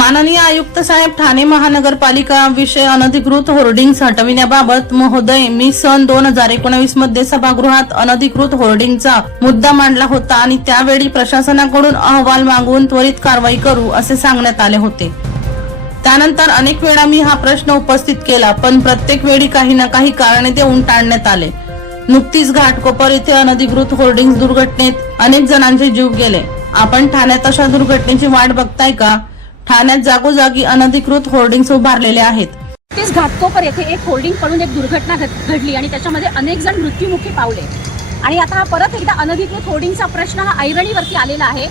माननीय आयुक्त साहेब ठाणे महानगरपालिका विषय अनधिकृत होर्डिंग्स हटविण्याबाबत महोदय मी सन दोन हजार एकोणवीसमध्ये सभागृहात अनधिकृत होर्डिंगचा मुद्दा मांडला होता आणि त्यावेळी प्रशासनाकडून अहवाल मागवून त्वरित कारवाई करू असे सांगण्यात आले होते. त्यानंतर अनेक वेळा मी हा प्रश्न उपस्थित केला पण प्रत्येक वेळी काही ना काही कारणे देऊन टाळण्यात आले. नुकतीच घाटकोपर येथे अनधिकृत होर्डिंग दुर्घटनेत अनेक जणांचे जीव गेले. आपण ठाण्यात अशा दुर्घटनेची वाट बघताय का? ठाण्यात जागोजागी अनधिकृत होर्डिंग्स उभारलेले आहेत. तेच घाटकोपर येथे एक होर्डिंग पडून एक दुर्घटना घड- घडली आणि त्याच्यामध्ये अनेक जण मृत्युमुखी पावले. आणि आता हा परत एकदा अनधिकृत होर्डिंगचा प्रश्न हा ऐरणीवरती आलेला आहे.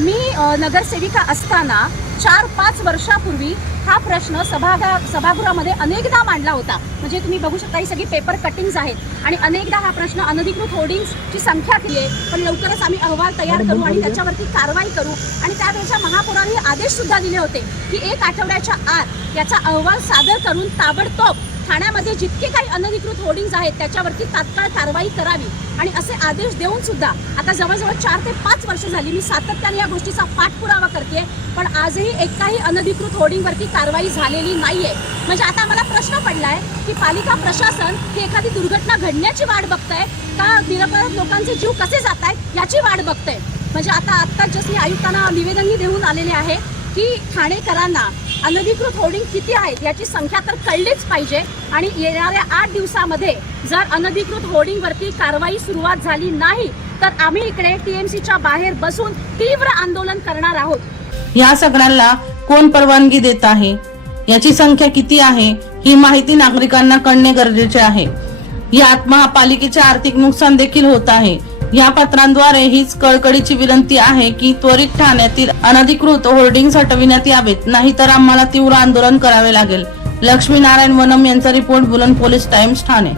मी नगरसेविका असताना चार पाच वर्षापूर्वी हा प्रश्न सभागा सभागृहामध्ये अनेकदा मांडला होता. म्हणजे तुम्ही बघू शकता ही सगळी पेपर कटिंग्स आहेत. आणि अनेकदा हा प्रश्न अनधिकृत होर्डिंग्सची संख्या केली आहे. पण लवकरच आम्ही अहवाल तयार करू आणि त्याच्यावरती कारवाई करू. आणि त्यावेळेच्या महापौरांनी आदेश सुद्धा दिले होते की एक आठवड्याच्या आत याचा अहवाल सादर करून ताबडतोब ठाण्यामध्ये जितके काही अनधिकृत होर्डिंग्स आहेत त्याच्यावरती तात्काळ कारवाई करावी आणि असे आदेश देऊन सुद्धा आता जवळजवळ चार ते पाच वर्ष झाली मी सातत्याने या गोष्टीचा पाठपुरावा करते पण आजही एकाही अनधिकृत होर्डिंगवरती कारवाई झालेली नाहीये. म्हणजे आता मला प्रश्न पडलाय की पालिका प्रशासन ही एखादी दुर्घटना घडण्याची वाट बघतंय का निरपराध लोकांचे जीव कसे जात आहेत याची वाट बघतंय? म्हणजे आता आत्ताच जसं मी आयुक्तांना निवेदनही देऊन आलेले आहे की ठाणेकरांना अनधिकृत होर्डिंग किती आहेत याची संख्या तर कळलीच पाहिजे. आणि येणाऱ्या आठ दिवसामध्ये जर अनधिकृत होर्डिंगवरती कारवाई सुरुवात झाली नाही तर आम्ही इकडे टीएमसीच्या बाहेर बसून तीव्र आंदोलन करणार आहोत. या सगळ्यांना कोण परवानगी देत आहे? याची संख्या किती आहे? ही माहिती नागरिकांना कळणे गरजेचे आहे. यात महापालिकेचे आर्थिक नुकसान देखील होत आहे. या पत्रांद्वारे हीच कळकळीची विनंती आहे की त्वरित ठाण्यातील अनधिकृत होर्डिंग हटविण्यात यावेत नाहीतर आम्हाला तीव्र आंदोलन करावे लागेल. लक्ष्मीनारायण वनम यांचा रिपोर्ट बुलंद पोलीस टाइम्स ठाणे.